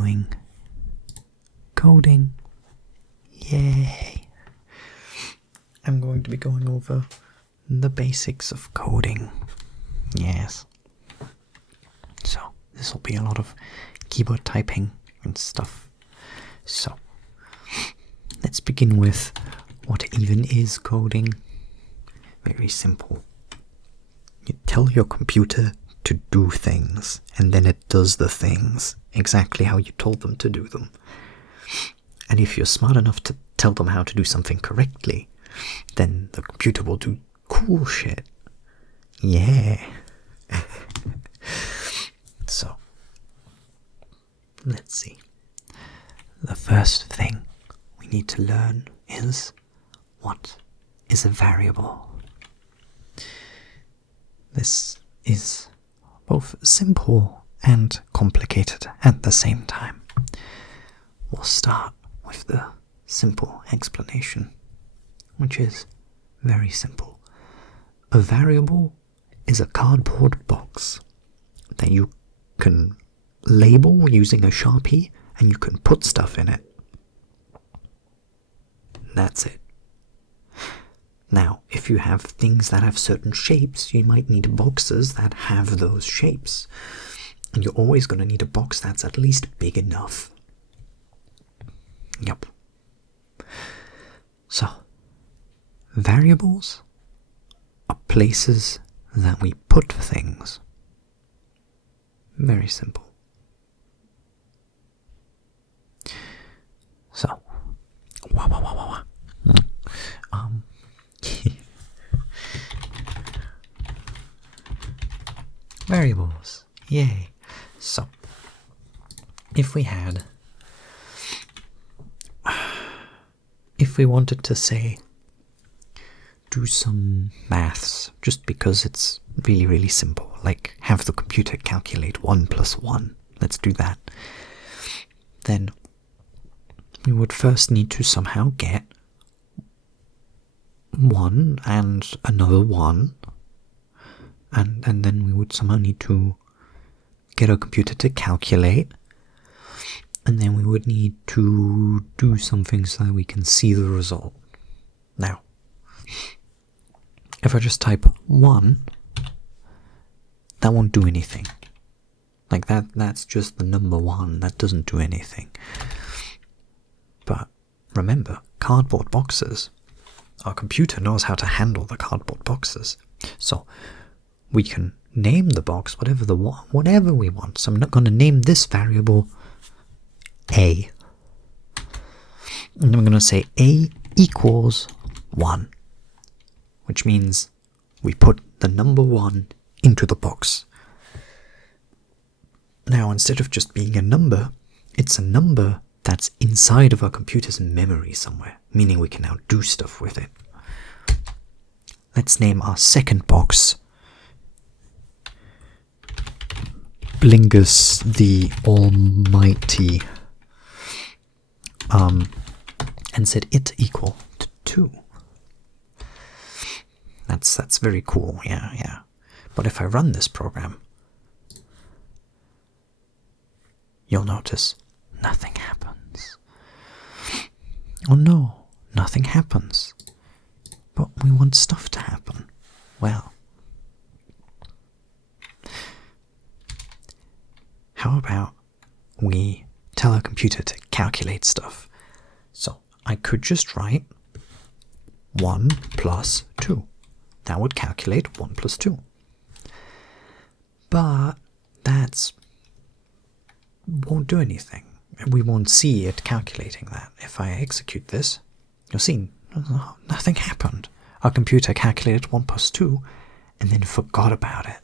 doing coding. Yay! I'm going to be going over the basics of coding. Yes. So, this will be a lot of keyboard typing and stuff. So, let's begin with what even is coding. Very simple. You tell your computer to do things, and then it does the things exactly how you told them to do them. And if you're smart enough to tell them how to do something correctly, then the computer will do cool shit. Yeah. So, let's see. The first thing we need to learn is what is a variable. This is both simple and complicated at the same time. We'll start with the simple explanation, which is very simple. A variable is a cardboard box that you can label using a Sharpie, and you can put stuff in it. That's it. Now, if you have things that have certain shapes, you might need boxes that have those shapes. And you're always going to need a box that's at least big enough. Yep. So, variables are places that we put things. Very simple. So, variables, yay. So, if we wanted to say, do some maths, just because it's really, really simple, like have the computer calculate 1 plus 1, let's do that, then we would first need to somehow get 1 and another 1, and then we would somehow need to get our computer to calculate, and then we would need to do something so that we can see the result. Now, if I just type 1, that won't do anything. Like that's just the number 1, that doesn't do anything. But remember, cardboard boxes, our computer knows how to handle the cardboard boxes. So we can name the box whatever we want. So I'm not going to name this variable A. And I'm going to say A equals 1, which means we put the number 1 into the box. Now, instead of just being a number, it's a number that's inside of our computer's memory somewhere, meaning we can now do stuff with it. Let's name our second box Blingus the Almighty, and set it equal to 2. That's very cool, yeah. But if I run this program, you'll notice nothing happens. Oh no, nothing happens. But we want stuff to happen. Well, how about we tell our computer to calculate stuff? So I could just write 1 plus 2. That would calculate 1 plus 2. But that won't do anything. We won't see it calculating that. If I execute this, you'll see nothing happened. Our computer calculated 1 plus 2 and then forgot about it.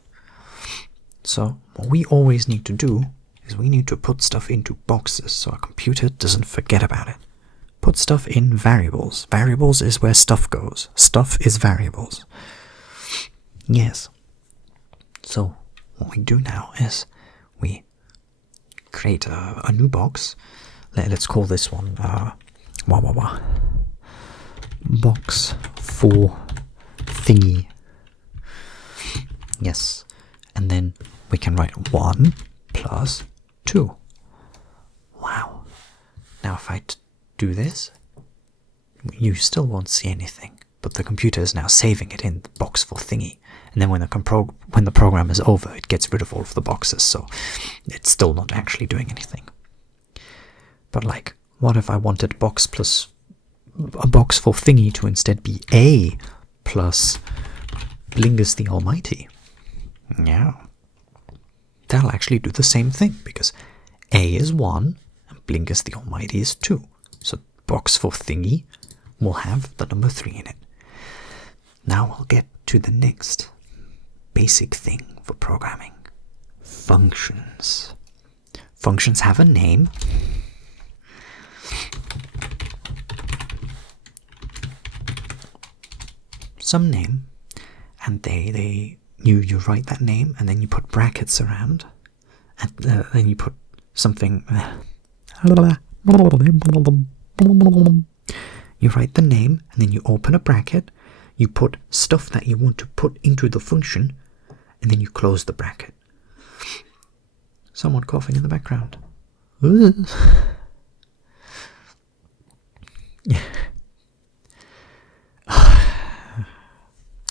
So what we always need to do is we need to put stuff into boxes so our computer doesn't forget about it. Put stuff in variables. Variables is where stuff goes. Stuff is variables. Yes. So what we do now is we create a new box. Let's call this one box for thingy. Yes. And then we can write 1 plus 2. Now if I do this, you still won't see anything, but the computer is now saving it in the box full thingy, and then when the program is over, it gets rid of all of the boxes, so it's still not actually doing anything. But like, what if I wanted a box full thingy to instead be A plus Blingus the Almighty? Yeah. That'll actually do the same thing, because A is 1 and Blingus the Almighty is 2. So box full thingy will have the number 3 in it. Now we'll get to the next basic thing for programming. Functions. Functions have a name. Some name, and you write that name, and then you put brackets around, and then you put something. You write the name, and then you open a bracket. You put stuff that you want to put into the function, and then you close the bracket. Someone coughing in the background.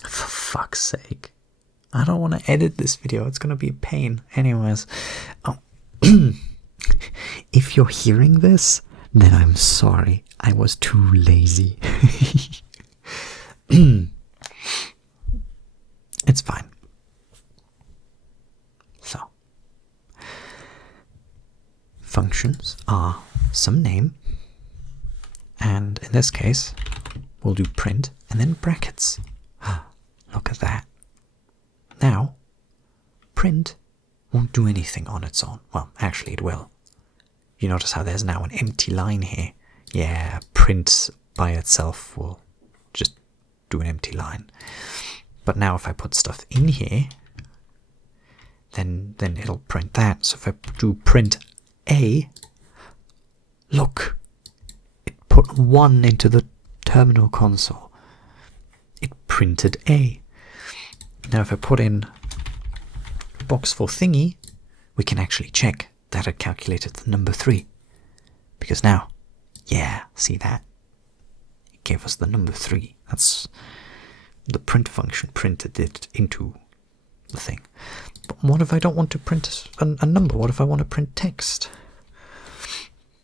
For fuck's sake. I don't want to edit this video. It's going to be a pain. Anyways. If you're hearing this, then I'm sorry. I was too lazy. It's fine. So, functions are some name, and in this case, we'll do print and then brackets. Look at that. Now, print won't do anything on its own. Well, actually it will. You notice how there's now an empty line here. Yeah, print by itself will just do an empty line. But now if I put stuff in here, then it'll print that. So if I do print A, look, it put 1 into the terminal console. It printed A. Now if I put in box full thingy, we can actually check that it calculated the number 3. Because now, yeah, see that? It gave us the number 3. That's the print function printed it into the thing. But what if I don't want to print a number? What if I want to print text?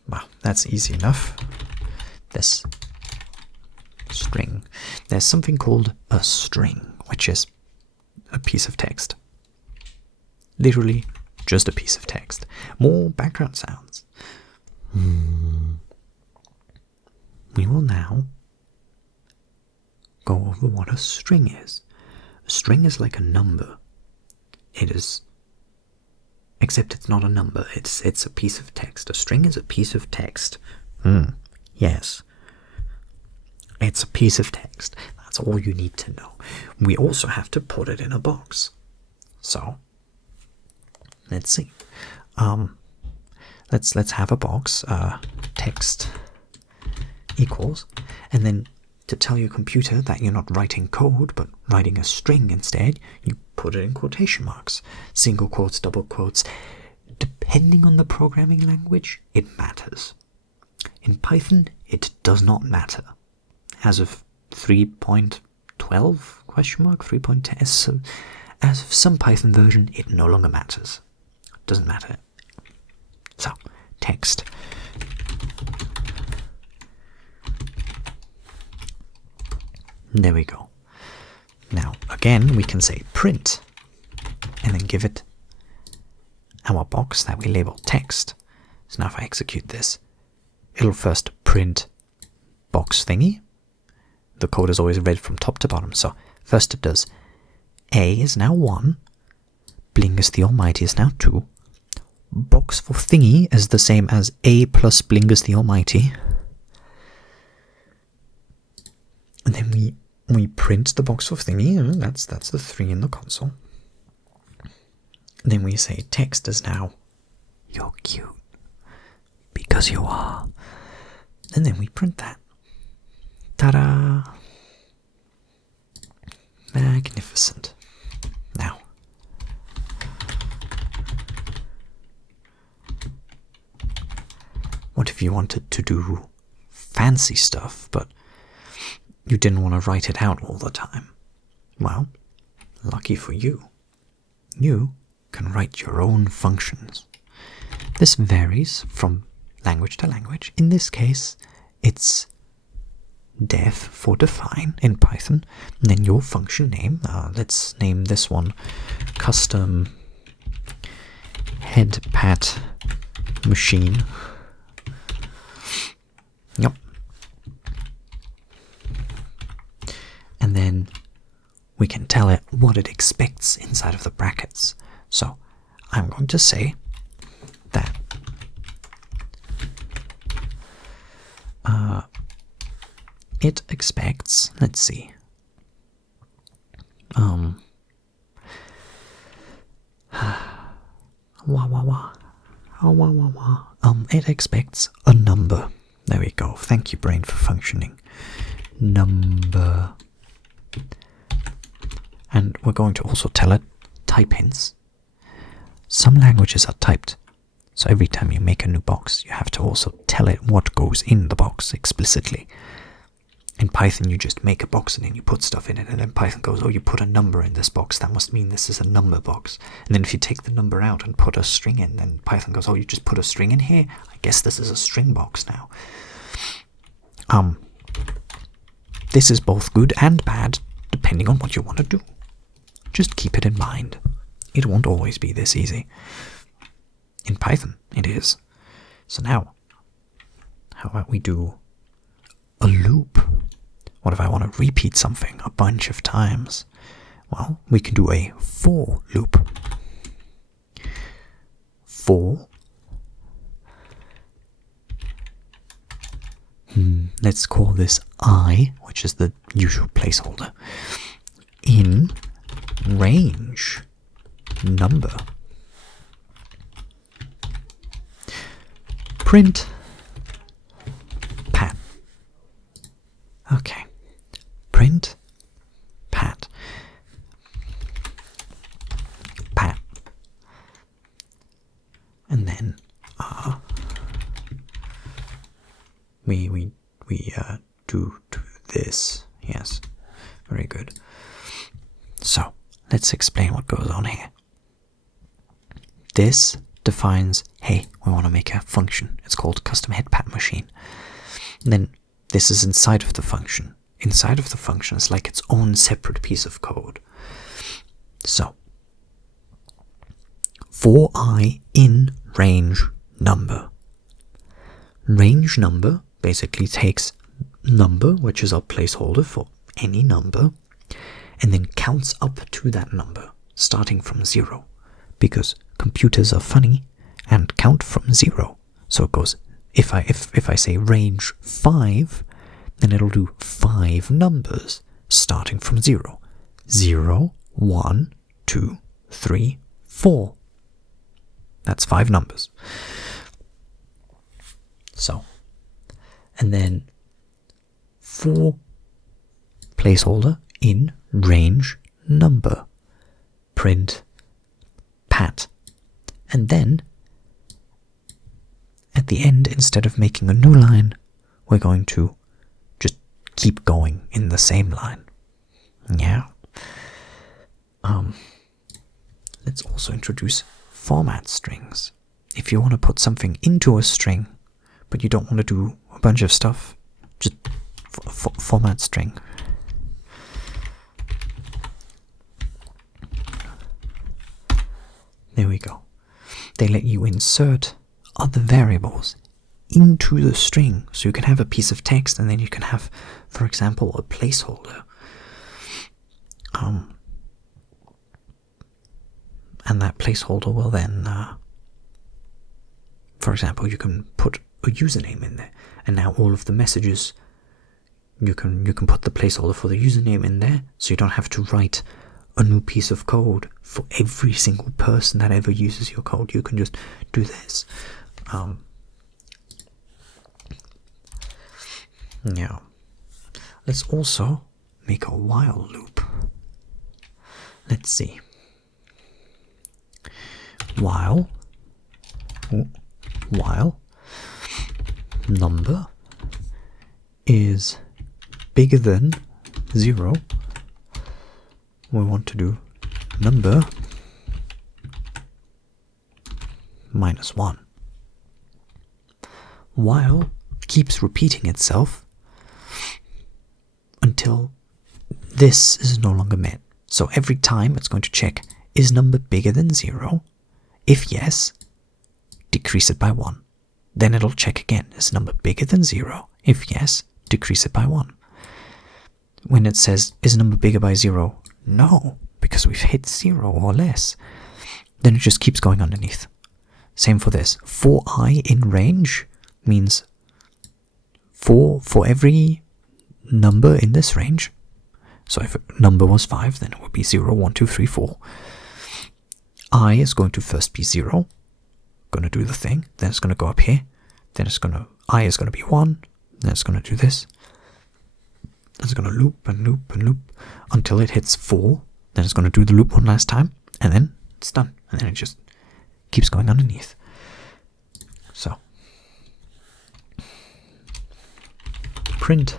Well, that's easy enough. This string. There's something called a string, which is a piece of text. Literally just a piece of text. More background sounds. We will now go over what a string is. A string is like a number. It is, except it's not a number. It's a piece of text. A string is a piece of text. Yes. It's a piece of text. That's all you need to know. We also have to put it in a box. So, let's see. Let's have a box. Text equals, and then to tell your computer that you're not writing code but writing a string instead, you put it in quotation marks. Single quotes, double quotes. Depending on the programming language, it matters. In Python, it does not matter. As of 3.12 question mark 3.10, so as of some Python version, it no longer matters. Doesn't matter. So, text. There we go. Now, again, we can say print, and then give it our box that we label text. So now if I execute this, it'll first print box thingy. The code is always read from top to bottom, so first it does A is now 1, Blingus the Almighty is now 2, box for thingy is the same as A plus Blingus the Almighty, and then we print the box for thingy, and that's the 3 in the console. Then we say text is now, you're cute, because you are, and then we print that. Ta-da! Magnificent. Now, what if you wanted to do fancy stuff, but you didn't want to write it out all the time. Well, lucky for you, you can write your own functions. This varies from language to language. In this case, it's def for define in Python, and then your function name. Let's name this one custom head pat machine. Yep. And then we can tell it what it expects inside of the brackets. So I'm going to say that it expects, let's see, it expects a number. There we go. Thank you, brain, for functioning. Number. And we're going to also tell it type hints. Some languages are typed, so every time you make a new box, you have to also tell it what goes in the box explicitly. In Python, you just make a box and then you put stuff in it, and then Python goes, oh, you put a number in this box, that must mean this is a number box. And then if you take the number out and put a string in, then Python goes, oh, you just put a string in here? I guess this is a string box now. This is both good and bad, depending on what you want to do. Just keep it in mind. It won't always be this easy. In Python, it is. So now, how about we do a loop? What if I want to repeat something a bunch of times? Well, we can do a for loop. For. Let's call this I, which is the usual placeholder, in range number. Print pat. Okay. Print pat. Pat. And then we do this. Yes. Very good. So let's explain what goes on here. This defines, hey, we want to make a function. It's called custom head pat machine. And then this is inside of the function. Inside of the function is like its own separate piece of code. So, for I in range number. Range number basically takes number, which is our placeholder for any number, and then counts up to that number, starting from 0. Because computers are funny and count from 0. So it goes, if I say range 5, then it'll do 5 numbers starting from 0. 0, 1, 2, 3, 4. That's 5 numbers. So, and then for placeholder in range number, print pat. And then at the end, instead of making a new line, we're going to just keep going in the same line. Yeah. Let's also introduce format strings. If you want to put something into a string, but you don't want to do a bunch of stuff, just format string. There we go. They let you insert other variables into the string, so you can have a piece of text and then you can have, for example, a placeholder. And that placeholder will then, for example, you can put a username in there, and now all of the messages, you can put the placeholder for the username in there, so you don't have to write a new piece of code for every single person that ever uses your code. You can just do this. Yeah. Let's also make a while loop. Let's see. While number is bigger than 0, we want to do number minus 1. While it keeps repeating itself until this is no longer met. So every time it's going to check, is number bigger than 0? If yes, decrease it by 1. Then it'll check again, is number bigger than 0? If yes, decrease it by 1. When it says, is number bigger by 0? No, because we've hit 0 or less. Then it just keeps going underneath. Same for this. For I in range means for every number in this range. So if a number was 5, then it would be 0, 1, 2, 3, 4. I is going to first be 0. Going to do the thing. Then it's going to go up here. Then I is going to be 1. Then it's going to do this. It's going to loop and loop and loop until it hits 4. Then it's going to do the loop one last time. And then it's done. And then it just keeps going underneath. So print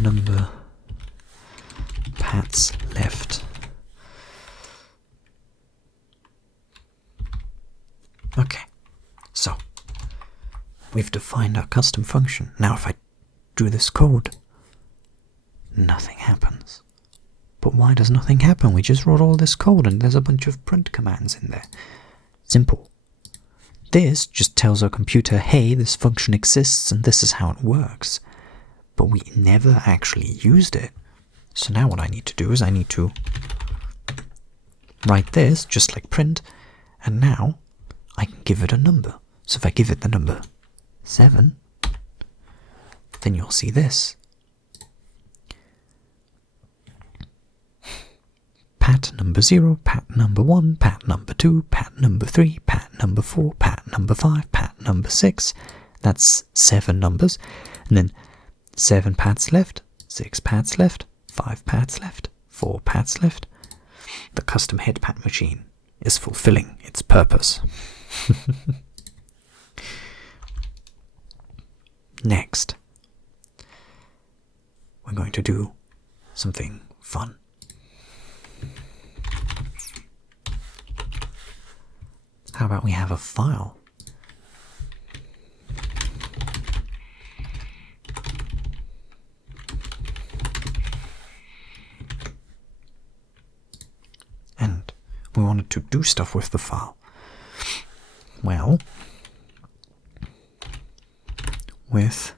number pats left. Okay, so we've defined our custom function. Now if I do this code, nothing happens. But why does nothing happen? We just wrote all this code and there's a bunch of print commands in there. Simple. This just tells our computer, hey, this function exists and this is how it works. But we never actually used it. So now what I need to do is I need to write this just like print, and now I can give it a number. So if I give it the number 7, then you'll see this. Pat number 0, pat number 1, pat number 2, pat number 3, pat number 4, pat number 5, pat number 6. That's 7 numbers. And then 7 pats left, 6 pats left, 5 pats left, 4 pats left. The custom head pat machine is fulfilling its purpose. Next, we're going to do something fun. How about we have a file? And we wanted to do stuff with the file. Well, with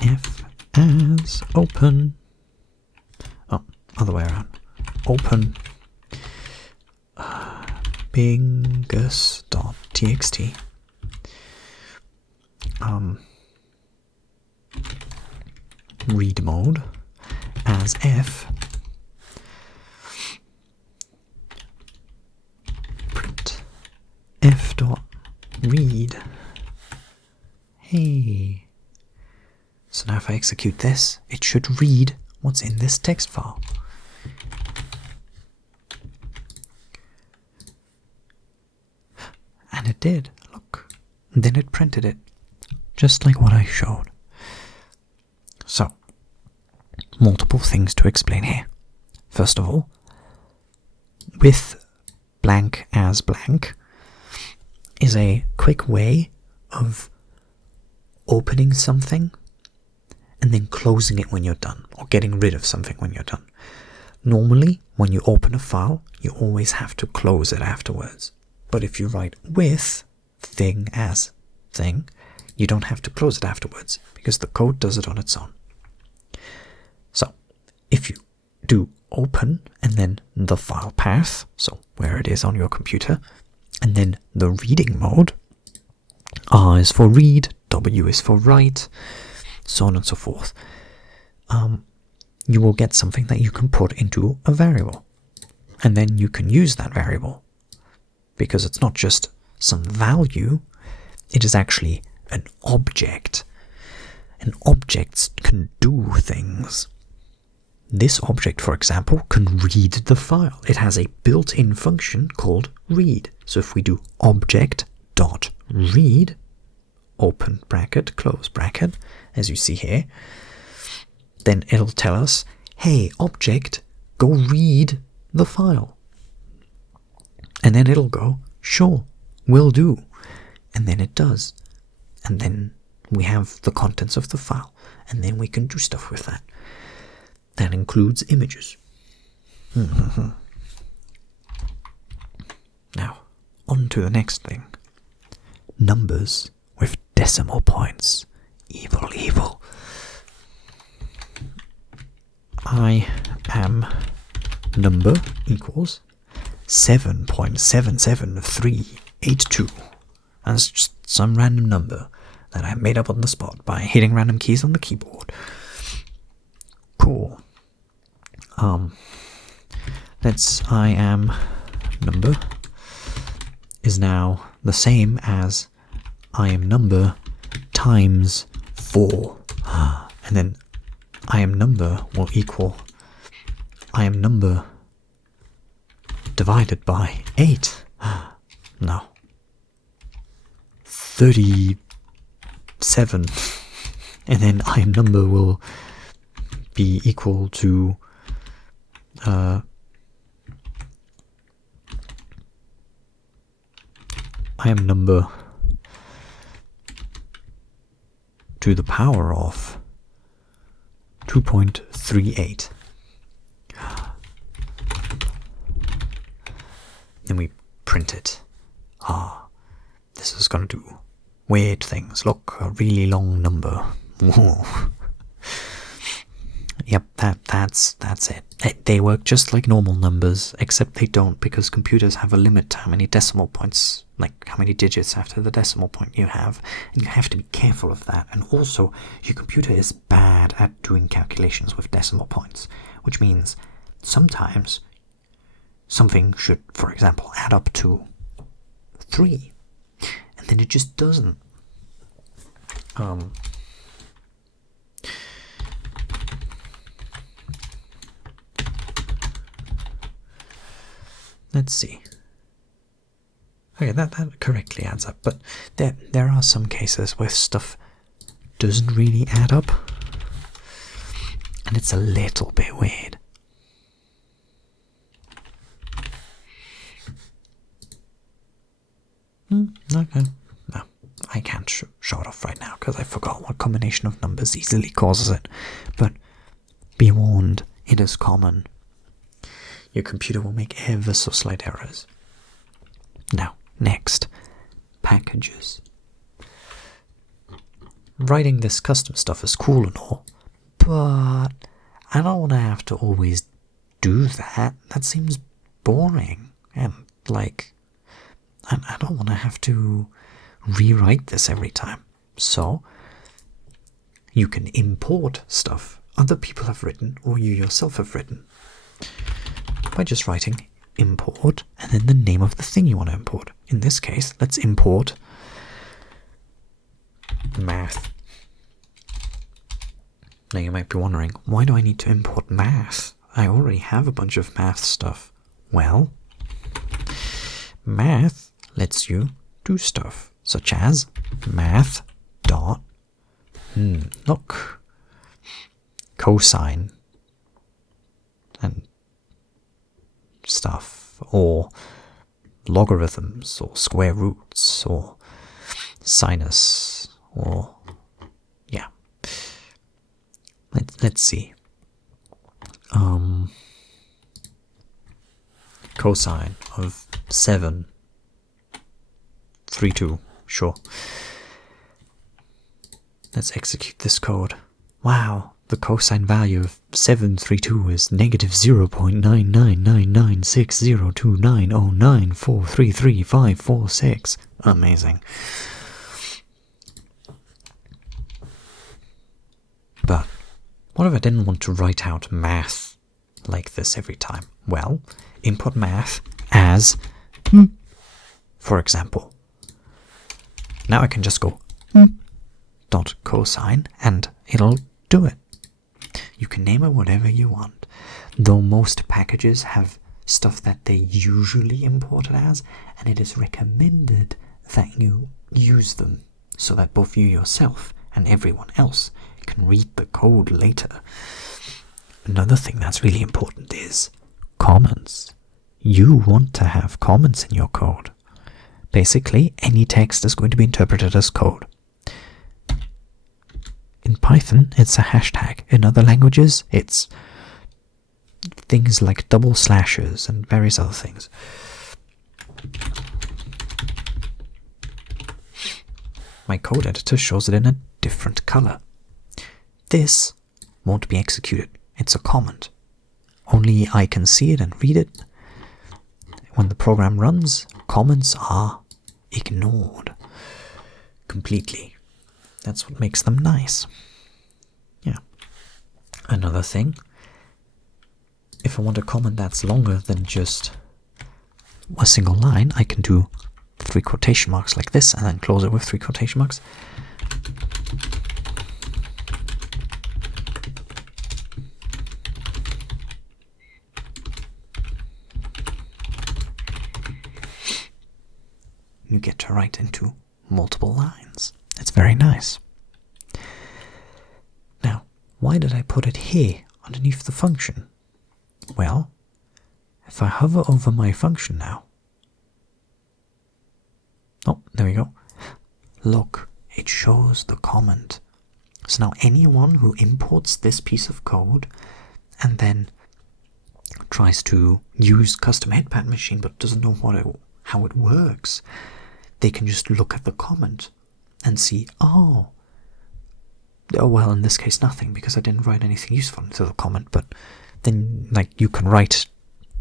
f as open, other way around, open bingus.txt, read mode as f, print f.read. Hey. So now if I execute this, it should read what's in this text file. And it did, look. And then it printed it, just like what I showed. So, multiple things to explain here. First of all, with blank as blank is a quick way of opening something and then closing it when you're done, or getting rid of something when you're done. Normally, when you open a file, you always have to close it afterwards. But if you write with thing as thing, you don't have to close it afterwards, because the code does it on its own. So, if you do open, and then the file path, so where it is on your computer, and then the reading mode, R is for read, W is for write, so on and so forth, you will get something that you can put into a variable. And then you can use that variable, because it's not just some value, it is actually an object. and objects can do things. This object, for example, can read the file. It has a built-in function called read. So if we do object.read, open bracket, close bracket, as you see here, then it'll tell us, hey, object, go read the file. And then it'll go, sure, will do. And then it does. And then we have the contents of the file. And then we can do stuff with that. That includes images. Now, on to the next thing. Numbers with decimal points. Evil, evil. I am number equals 7.77382. That's just some random number that I made up on the spot by hitting random keys on the keyboard. Cool. I am number is now the same as I am number times 4. And then I am number will equal I am number divided by 8. No. 37. And then I am number will be equal to I am number to the power of 2.38. Then we print it. This is going to do weird things. Look, a really long number. Whoa. Yep, that's it. They work just like normal numbers, except they don't, because computers have a limit to how many decimal points, like how many digits after the decimal point you have, and you have to be careful of that. And also, your computer is bad at doing calculations with decimal points, which means sometimes something should, for example, add up to 3, and then it just doesn't. Let's see. Okay, that correctly adds up, but there are some cases where stuff doesn't really add up, and it's a little bit weird. Okay. No, I can't show it off right now because I forgot what combination of numbers easily causes it, but be warned, it is common. Your computer will make ever so slight errors. Now, next, packages. Writing this custom stuff is cool and all, but I don't want to have to always do that. That seems boring, and like, I don't want to have to rewrite this every time. So, you can import stuff other people have written or you yourself have written by just writing import and then the name of the thing you want to import. In this case, let's import math. Now you might be wondering, why do I need to import math? I already have a bunch of math stuff. Well, math lets you do stuff such as math dot look, cosine and stuff, or logarithms, or square roots, or sinus, or yeah. Let's see. Cosine of 732. Sure. Let's execute this code. Wow, the cosine value of 732 is negative 0.99996029094335546. Amazing. But what if I didn't want to write out math like this every time? Well, input math as, for example. Now I can just go cosine, and it'll do it. You can name it whatever you want, though most packages have stuff that they usually import it as, and it is recommended that you use them so that both you yourself and everyone else can read the code later. Another thing that's really important is comments. You want to have comments in your code. Basically, any text is going to be interpreted as code. In Python, it's a hashtag. In other languages, it's things like double slashes and various other things. My code editor shows it in a different color. This won't be executed. It's a comment. Only I can see it and read it. When the program runs, comments are ignored completely. That's what makes them nice. Yeah. Another thing, if I want a comment that's longer than just a single line, I can do 3 quotation marks like this and then close it with 3 quotation marks. You get to write into multiple lines. It's very nice. Now, why did I put it here underneath the function? Well, if I hover over my function now, oh, there we go. Look, it shows the comment. So now anyone who imports this piece of code and then tries to use custom head pattern machine but doesn't know how it works, they can just look at the comment and see, oh, well, in this case nothing, because I didn't write anything useful into the comment, but then like you can write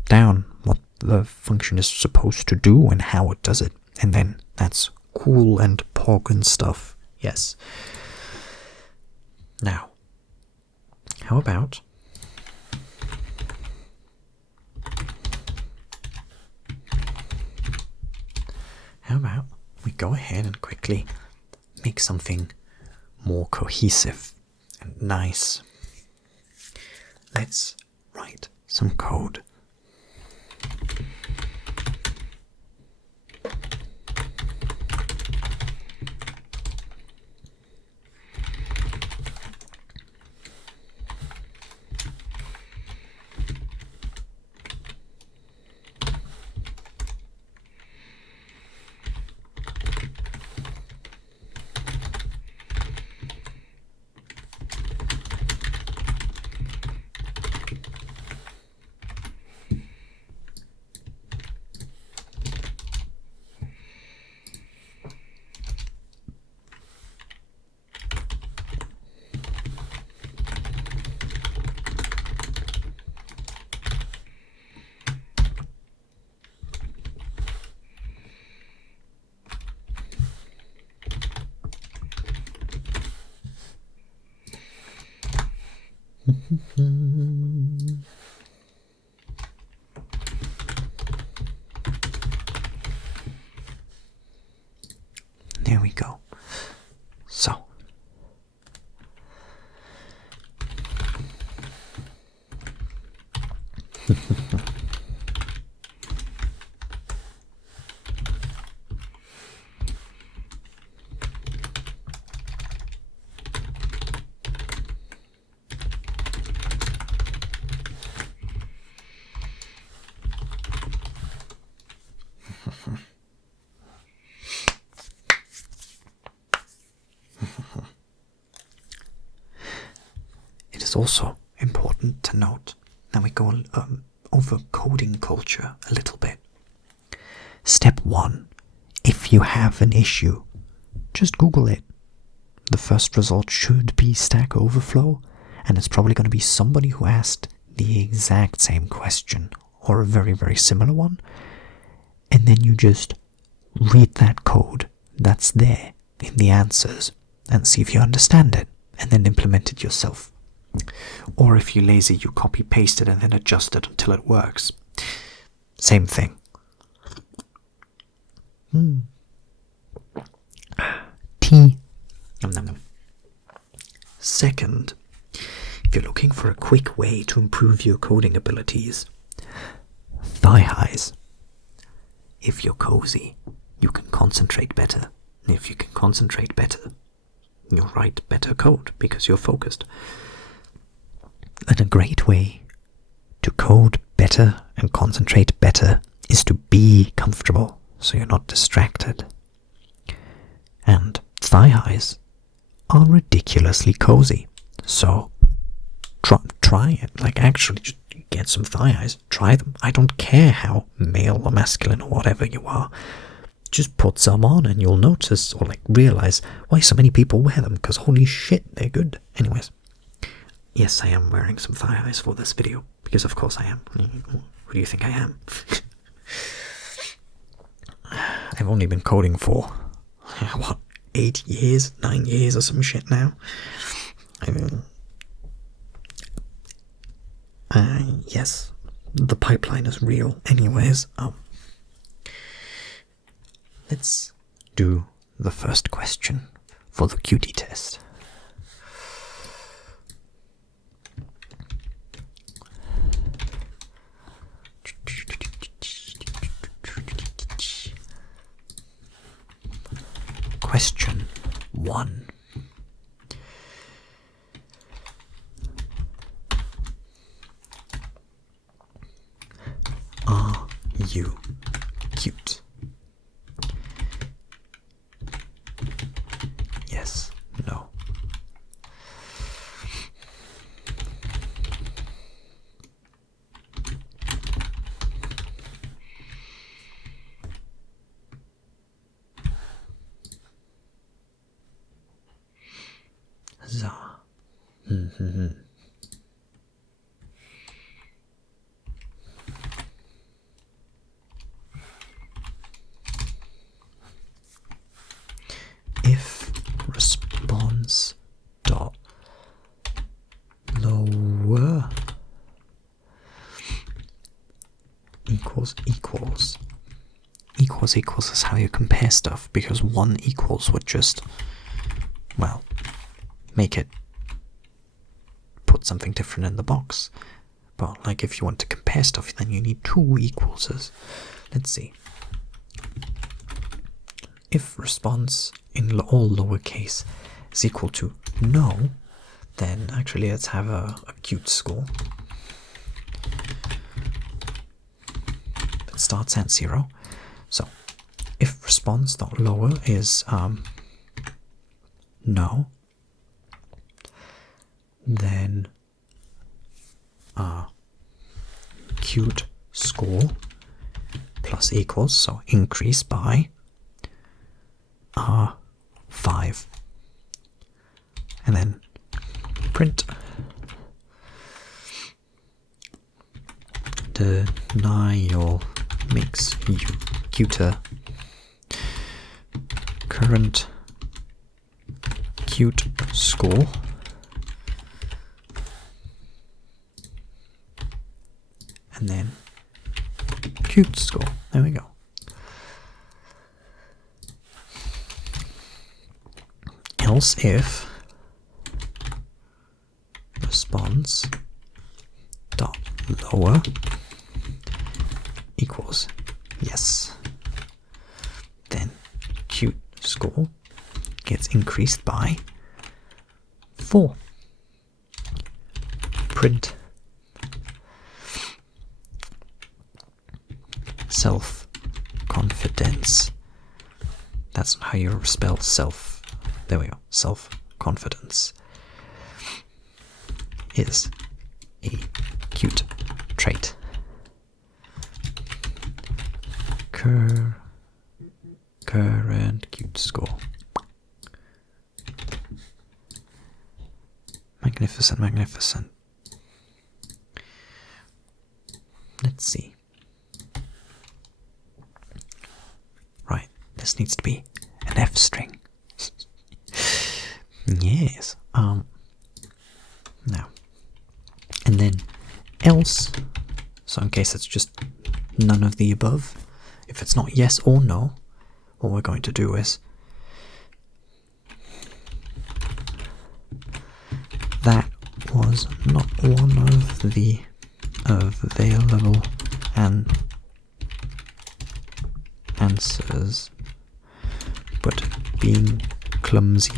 down what the function is supposed to do and how it does it, and then that's cool and pog and stuff. Yes. Now, how about we go ahead and quickly make something more cohesive and nice. Let's write some code. There we go. So, it is also important to note that we go over coding culture a little bit. Step 1. If you have an issue, just Google it. The first result should be Stack Overflow, and it's probably going to be somebody who asked the exact same question or a very, very similar one. And then you just read that code that's there in the answers and see if you understand it, and then implement it yourself. Or if you're lazy, you copy paste it and then adjust it until it works. Same thing. Tea. Nom nom nom. Second, if you're looking for a quick way to improve your coding abilities, thigh highs. If you're cozy, you can concentrate better. And if you can concentrate better, you'll write better code because you're focused. And a great way to code better and concentrate better is to be comfortable so you're not distracted. And thigh highs are ridiculously cozy. So try it. Like, actually, just get some thigh highs. Try them. I don't care how male or masculine or whatever you are. Just put some on and you'll notice or like realize why so many people wear them, because holy shit, they're good. Anyways, yes, I am wearing some thigh highs for this video, because of course I am. Who do you think I am? I've only been coding for, what, 8 years, 9 years or some shit now. Yes, the pipeline is real. Anyways, let's do the first question for the cutie test. Question 1. Are you cute? Yes, no. Za. If response dot lower equals is how you compare stuff, because 1 equals would just, well, make it put something different in the box. But like if you want to compare stuff, then you need 2 equals. Let's see. If response in all lowercase is equal to no, then actually let's have a cute score. It starts at 0. So if response.lower is no, then cute score plus equals, so increase by 5, and then print denial makes you cuter. Current cute score and then cute score. There we go. Else if response dot lower equals yes, then cute score gets increased by 4. Print self-confidence. That's not how you spell self. There we go. Self-confidence is a cute trait. Current cute score. Magnificent, magnificent. Let's see. Right, this needs to be an F string. Yes. Now, and then else. So in case it's just none of the above, if it's not yes or no, what we're going to do is was not one of the available answers, but being clumsy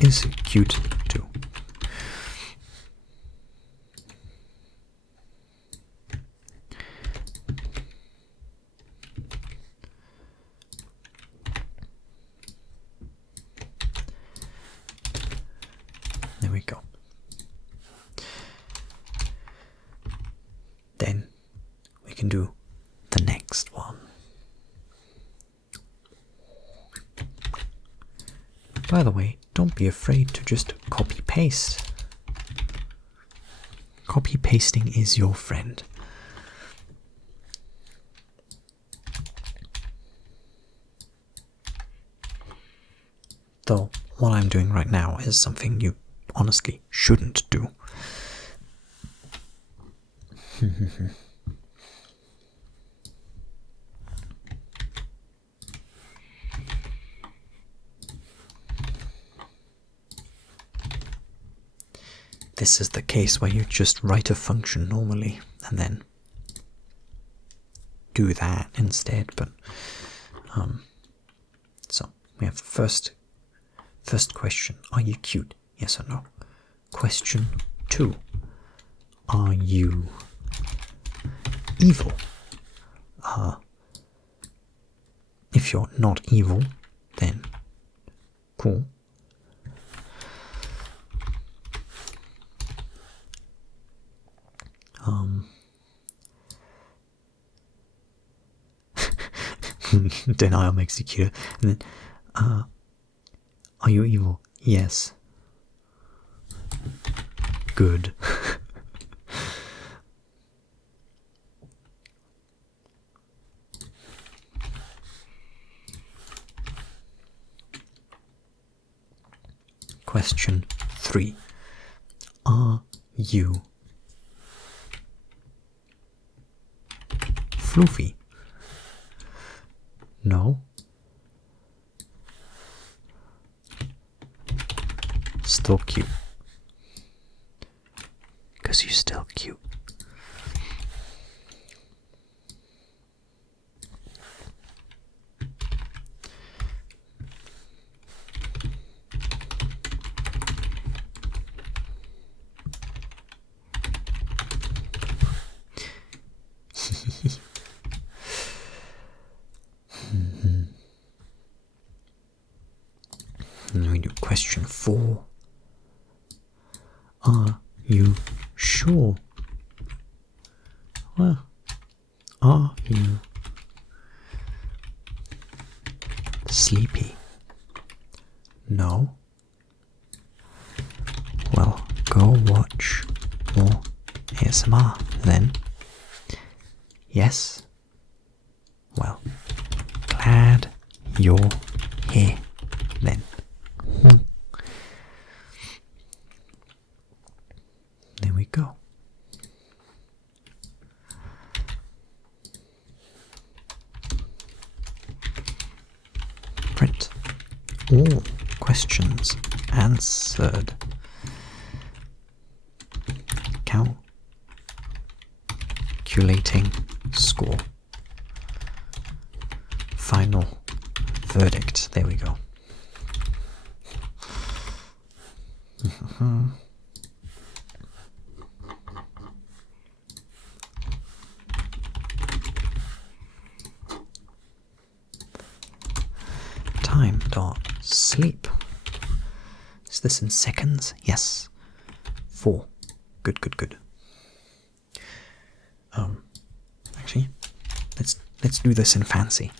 is cute too. There we go. Then we can do the next one. By the way, don't be afraid to just copy paste. Copy pasting is your friend. Though what I'm doing right now is something you honestly shouldn't do. This is the case where you just write a function normally and then do that instead, but so we have first question, are you cute? Yes or no? Question 2, are you evil? If you're not evil, then cool. Denial makes you cuter. And then, are you evil? Yes. Good. Question 3. Are you floofy? No. Still cute. 'Cause you're still cute. And we do question 4. Are you sure? Well, are you sleepy? No. Well, go watch more ASMR then. Yes. Well, glad you're here then. There we go. Print. All questions answered. Calculating score. Final verdict. There we go. Time dot sleep. Is this in seconds? Yes. 4. Good, good, good. Actually, let's do this in fancy.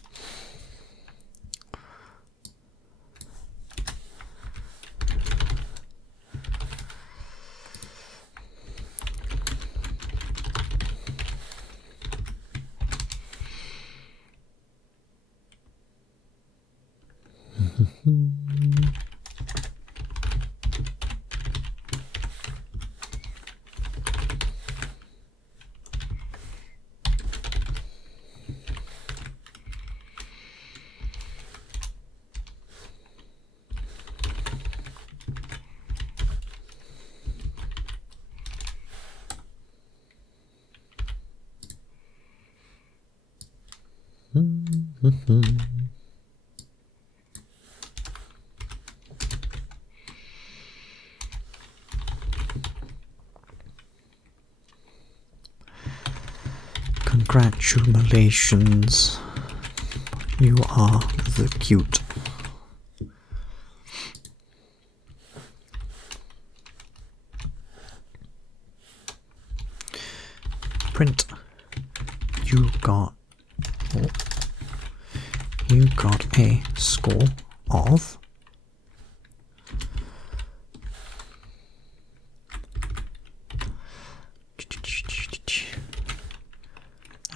Congratulations. You are the cute. Print. You got a score of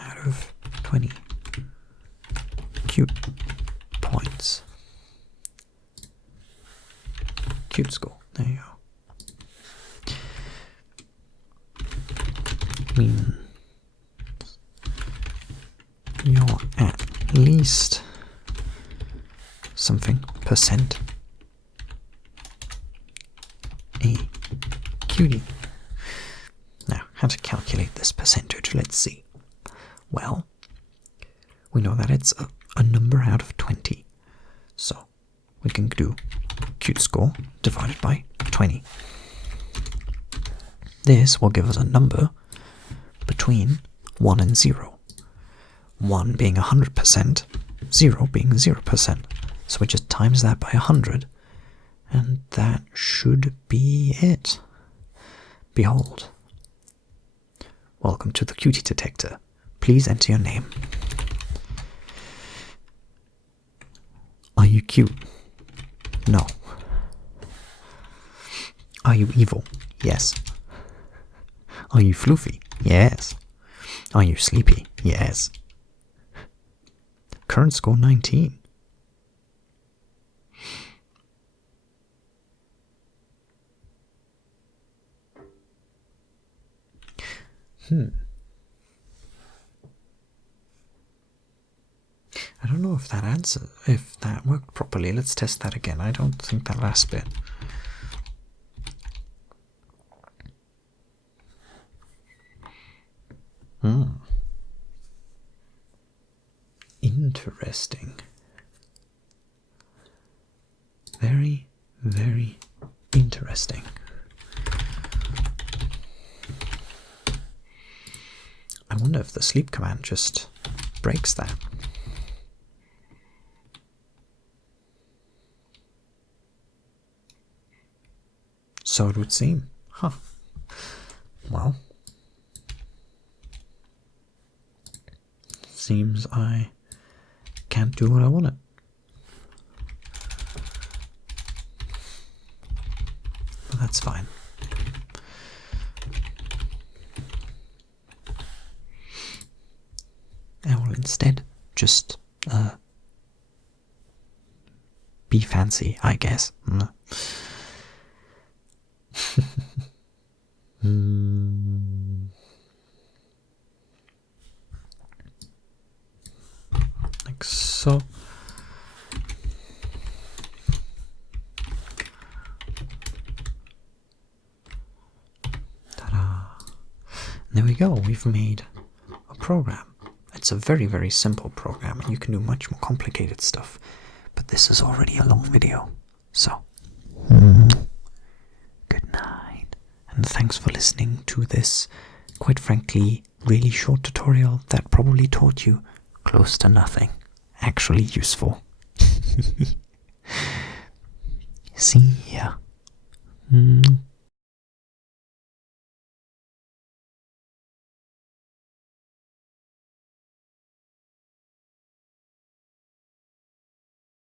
out of 20 cute points. Cute score. There you go. Means you're at least something percent a cutie. Now, how to calculate this percentage? Let's see. Well, we know that it's a number out of 20. So, we can do cute score divided by 20. This will give us a number between 1 and 0. 1 being 100%, 0 being 0%. So we just times that by 100, and that should be it. Behold. Welcome to the cutie detector. Please enter your name. Are you cute? No. Are you evil? Yes. Are you floofy? Yes. Are you sleepy? Yes. Current score 19. I don't know if that worked properly. Let's test that again. I don't think that last bit. Interesting. Very, very interesting. I wonder if the sleep command just breaks that. So it would seem. Huh. Well. Seems I can't do what I wanted. But that's fine. I will instead just be fancy, I guess. Like so. Ta-da. There we go, we've made a program. It's a very, very simple program, and you can do much more complicated stuff. But this is already a long video, so good night, and thanks for listening to this, quite frankly, really short tutorial that probably taught you close to nothing actually useful. See ya.